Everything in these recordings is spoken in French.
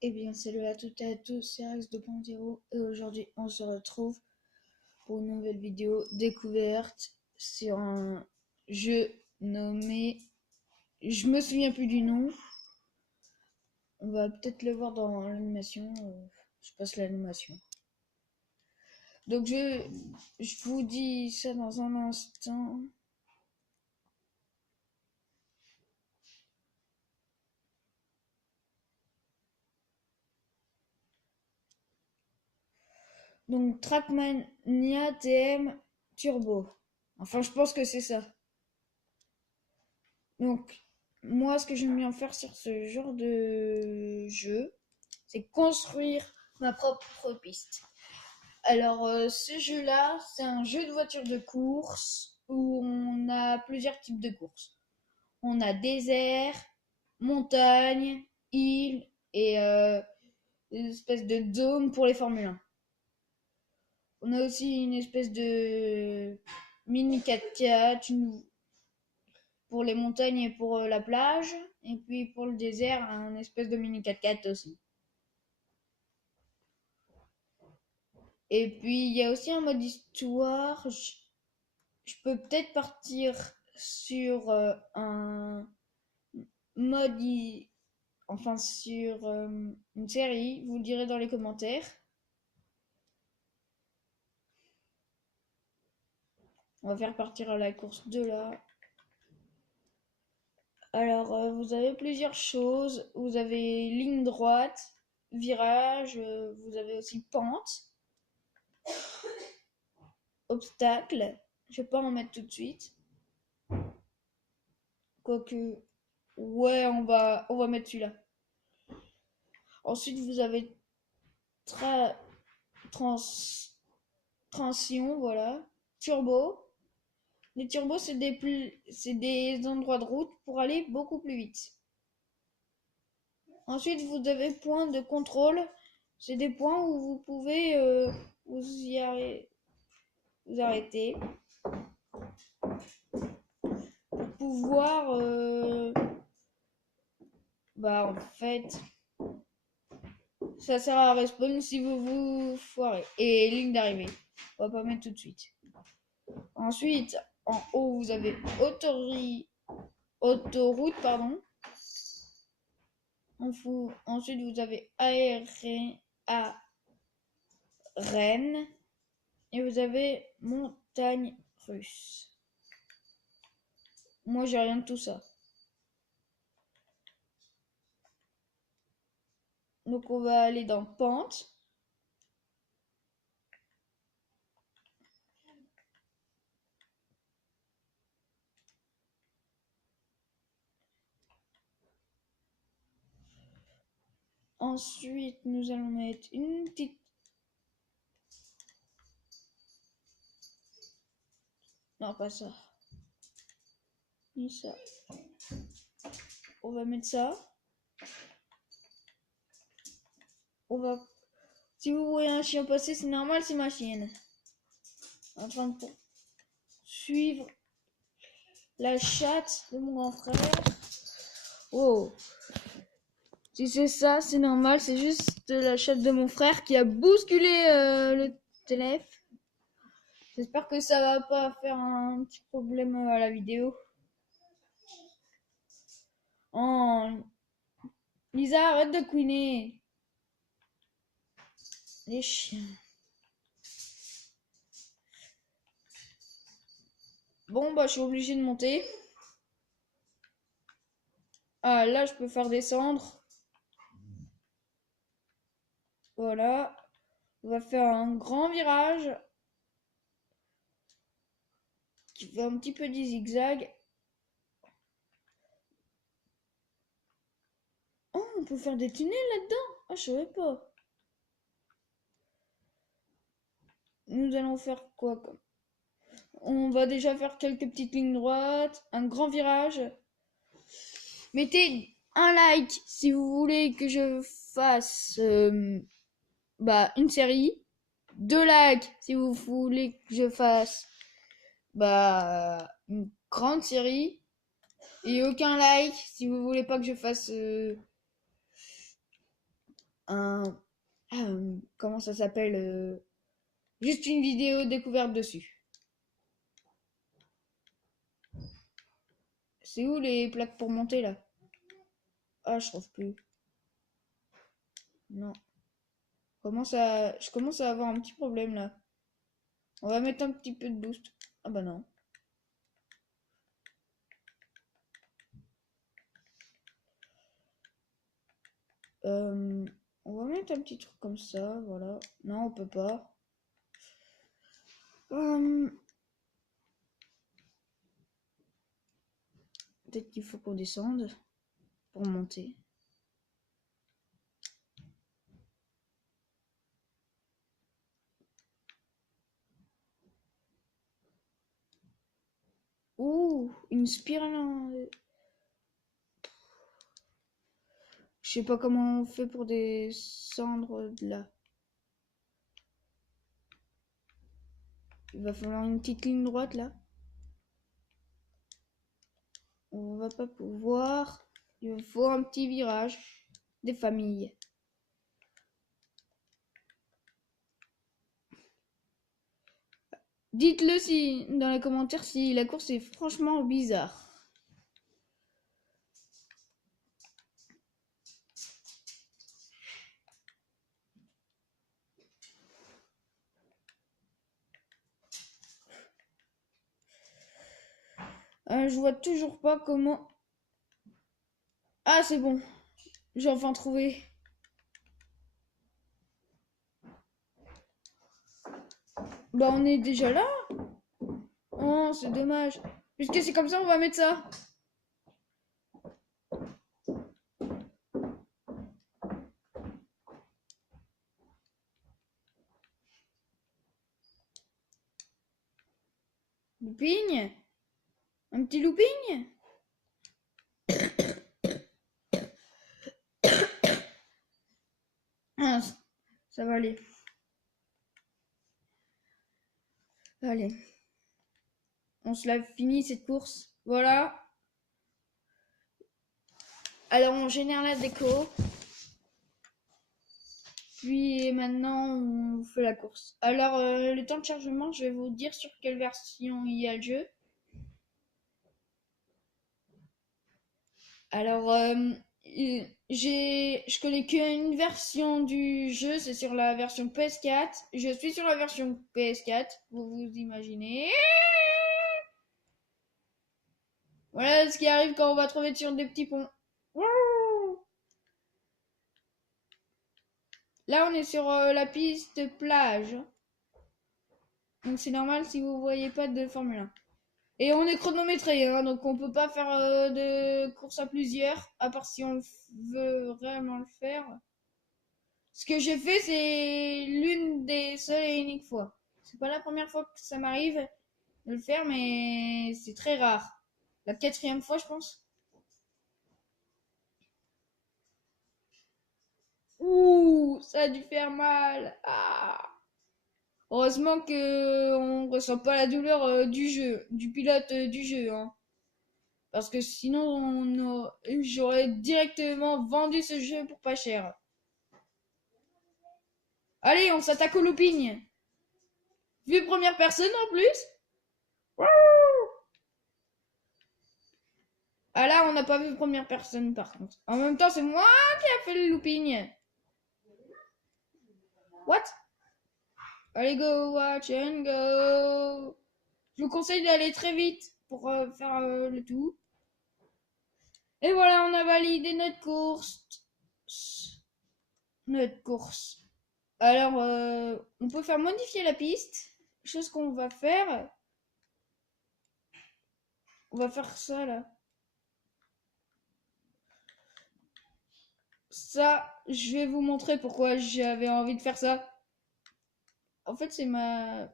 Eh bien, salut à toutes et à tous, c'est Rex 2.0 et aujourd'hui on se retrouve pour une nouvelle vidéo découverte sur un jeu nommé... Je me souviens plus du nom, on va peut-être le voir dans l'animation, je passe l'animation. Donc je vous dis ça dans un instant. Donc Trackmania TM Turbo. Enfin, je pense que c'est ça. Donc, moi, ce que j'aime bien faire sur ce genre de jeu, c'est construire ma propre piste. Alors, ce jeu-là, c'est un jeu de voiture de course où on a plusieurs types de courses. On a désert, montagne, île et une espèce de dôme pour les Formule 1. On a aussi une espèce de mini 4x4 pour les montagnes et pour la plage. Et puis pour le désert, un espèce de mini 4x4 aussi. Et puis il y a aussi un mode histoire. Je peux peut-être partir sur un mode, enfin sur une série. Vous le direz dans les commentaires. On va faire partir la course de là. Alors vous avez plusieurs choses. Vous avez ligne droite, virage, vous avez aussi pente, obstacle. Je vais pas en mettre tout de suite. Quoique, ouais, on va mettre celui-là. Ensuite, vous avez tra trans transition, voilà. Turbo. Les turbos, c'est des endroits de route pour aller beaucoup plus vite. Ensuite, vous avez points de contrôle. C'est des points où vous pouvez vous arrêter pour pouvoir, en fait, ça sert à respawn si vous vous foirez. Et ligne d'arrivée. On va pas mettre tout de suite. Ensuite, en haut, vous avez autoroute, pardon. Ensuite, vous avez arène. Et vous avez montagne russe. Moi, j'ai rien de tout ça. Donc, on va aller dans pente. Ensuite, nous allons mettre une petite... Non, pas ça. Ni ça. On va mettre ça. On va... Si vous voyez un chien passer, c'est normal, c'est ma chienne. En train de suivre la chatte de mon grand frère. Oh. Si c'est ça, c'est normal, c'est juste la chatte de mon frère qui a bousculé le téléphone. J'espère que ça va pas faire un petit problème à la vidéo. Oh, Lisa, arrête de couiner. Les chiens. Bon, bah, je suis obligée de monter. Ah, là, je peux faire descendre. Voilà. On va faire un grand virage qui fait un petit peu du zigzag. Oh, on peut faire des tunnels là-dedans. Ah, je savais pas. Nous allons faire quoi? On va déjà faire quelques petites lignes droites, un grand virage. Mettez un like si vous voulez que je fasse une série. 2 likes si vous voulez que je fasse une grande série. Et aucun like si vous voulez pas que je fasse comment ça s'appelle juste une vidéo découverte dessus. C'est où les plaques pour monter là? Ah, je trouve plus. Non. Je commence à avoir un petit problème là. On va mettre un petit peu de boost. Ah bah non. Euh, on va mettre un petit truc comme ça, voilà. Non, on peut pas. Peut-être qu'il faut qu'on descende pour monter. Ouh, une spirale. Je sais pas comment on fait pour descendre de là. Il va falloir une petite ligne droite là. On va pas pouvoir. Il faut un petit virage. Des familles. Dites-le si dans les commentaires si la course est franchement bizarre. Je vois toujours pas comment. Ah, c'est bon. J'ai enfin trouvé. Bah, on est déjà là. Oh, c'est dommage. Puisque c'est comme ça, on va mettre ça. Looping. Un petit looping. Ah, ça va aller. Allez. On se l'a fini cette course. Voilà. Alors on génère la déco. Puis maintenant on fait la course. Alors le temps de chargement, je vais vous dire sur quelle version il y a le jeu. Alors je connais qu'une version du jeu, c'est sur la version PS4. Je suis sur la version PS4, vous vous imaginez. Voilà ce qui arrive quand on va trouver sur des petits ponts. Là, on est sur la piste plage. Donc c'est normal si vous voyez pas de Formule 1. Et on est chronométré, hein, donc on peut pas faire de course à plusieurs, à part si on veut vraiment le faire. Ce que j'ai fait, c'est l'une des seules et uniques fois. C'est pas la première fois que ça m'arrive de le faire, mais c'est très rare. La quatrième fois, je pense. Ouh, ça a dû faire mal. Ah. Heureusement que on ressent pas la douleur du jeu, du pilote du jeu, hein. Parce que sinon, j'aurais directement vendu ce jeu pour pas cher. Allez, on s'attaque au looping. Vue première personne en plus. Ah là, on n'a pas vu première personne par contre. En même temps, c'est moi qui a fait le looping. What? Allez, go, watch and go. Je vous conseille d'aller très vite pour faire le tout. Et voilà, on a validé notre course. Notre course. Alors, on peut faire modifier la piste. Chose qu'on va faire. On va faire ça là. Ça, je vais vous montrer pourquoi j'avais envie de faire ça. En fait, c'est ma...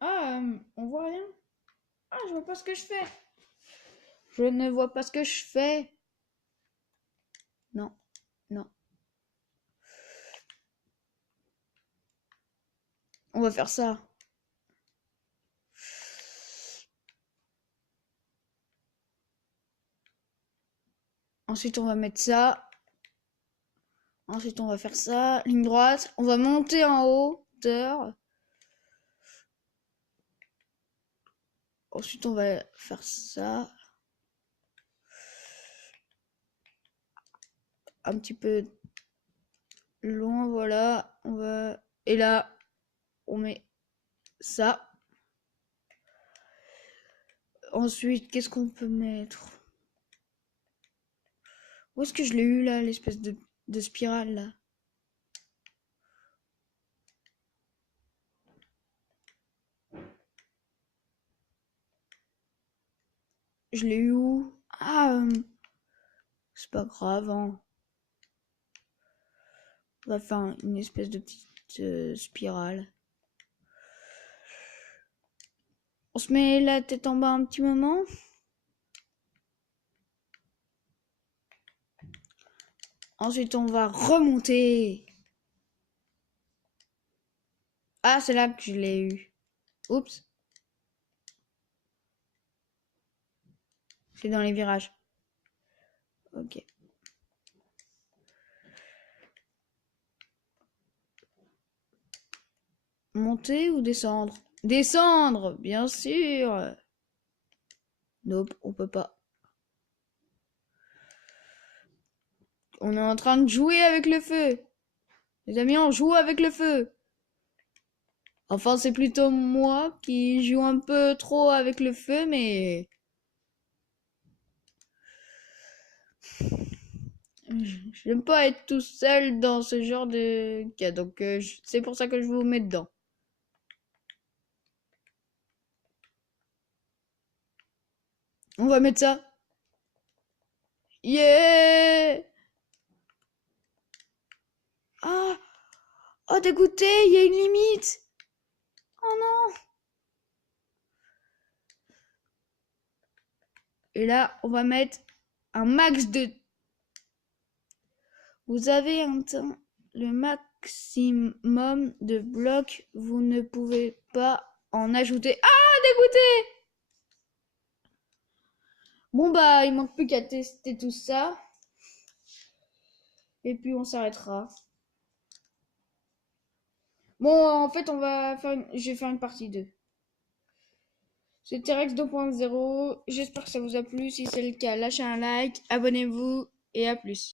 Ah, on voit rien. Ah, je vois pas ce que je fais. Je ne vois pas ce que je fais. Non, non. On va faire ça. Ensuite, on va mettre ça. Ensuite, on va faire ça. Ligne droite. On va monter en hauteur. Ensuite, on va faire ça. Un petit peu loin, voilà. On va... Et là, on met ça. Ensuite, qu'est-ce qu'on peut mettre? Où est-ce que je l'ai eu là, l'espèce de spirale là? Je l'ai eu où? Ah, c'est pas grave, hein. On va faire une espèce de petite spirale. On se met la tête en bas un petit moment. Ensuite, on va remonter. Ah, c'est là que je l'ai eu. Oups. C'est dans les virages. Ok. Monter ou descendre? Descendre, bien sûr. Nope, on peut pas. On est en train de jouer avec le feu. Les amis, on joue avec le feu. Enfin, c'est plutôt moi qui joue un peu trop avec le feu, mais... J'aime pas être tout seul dans ce genre de cas, donc c'est pour ça que je vous mets dedans. On va mettre ça. Yeah! Ah! Oh, dégoûté, il y a une limite! Oh non! Et là, on va mettre un max de... Vous avez atteint le maximum de blocs. Vous ne pouvez pas en ajouter. Ah, dégoûté! Bon, bah, il manque plus qu'à tester tout ça. Et puis, on s'arrêtera. Bon, en fait, je vais faire une partie 2. C'était Rex 2.0. J'espère que ça vous a plu. Si c'est le cas, lâchez un like, abonnez-vous et à plus.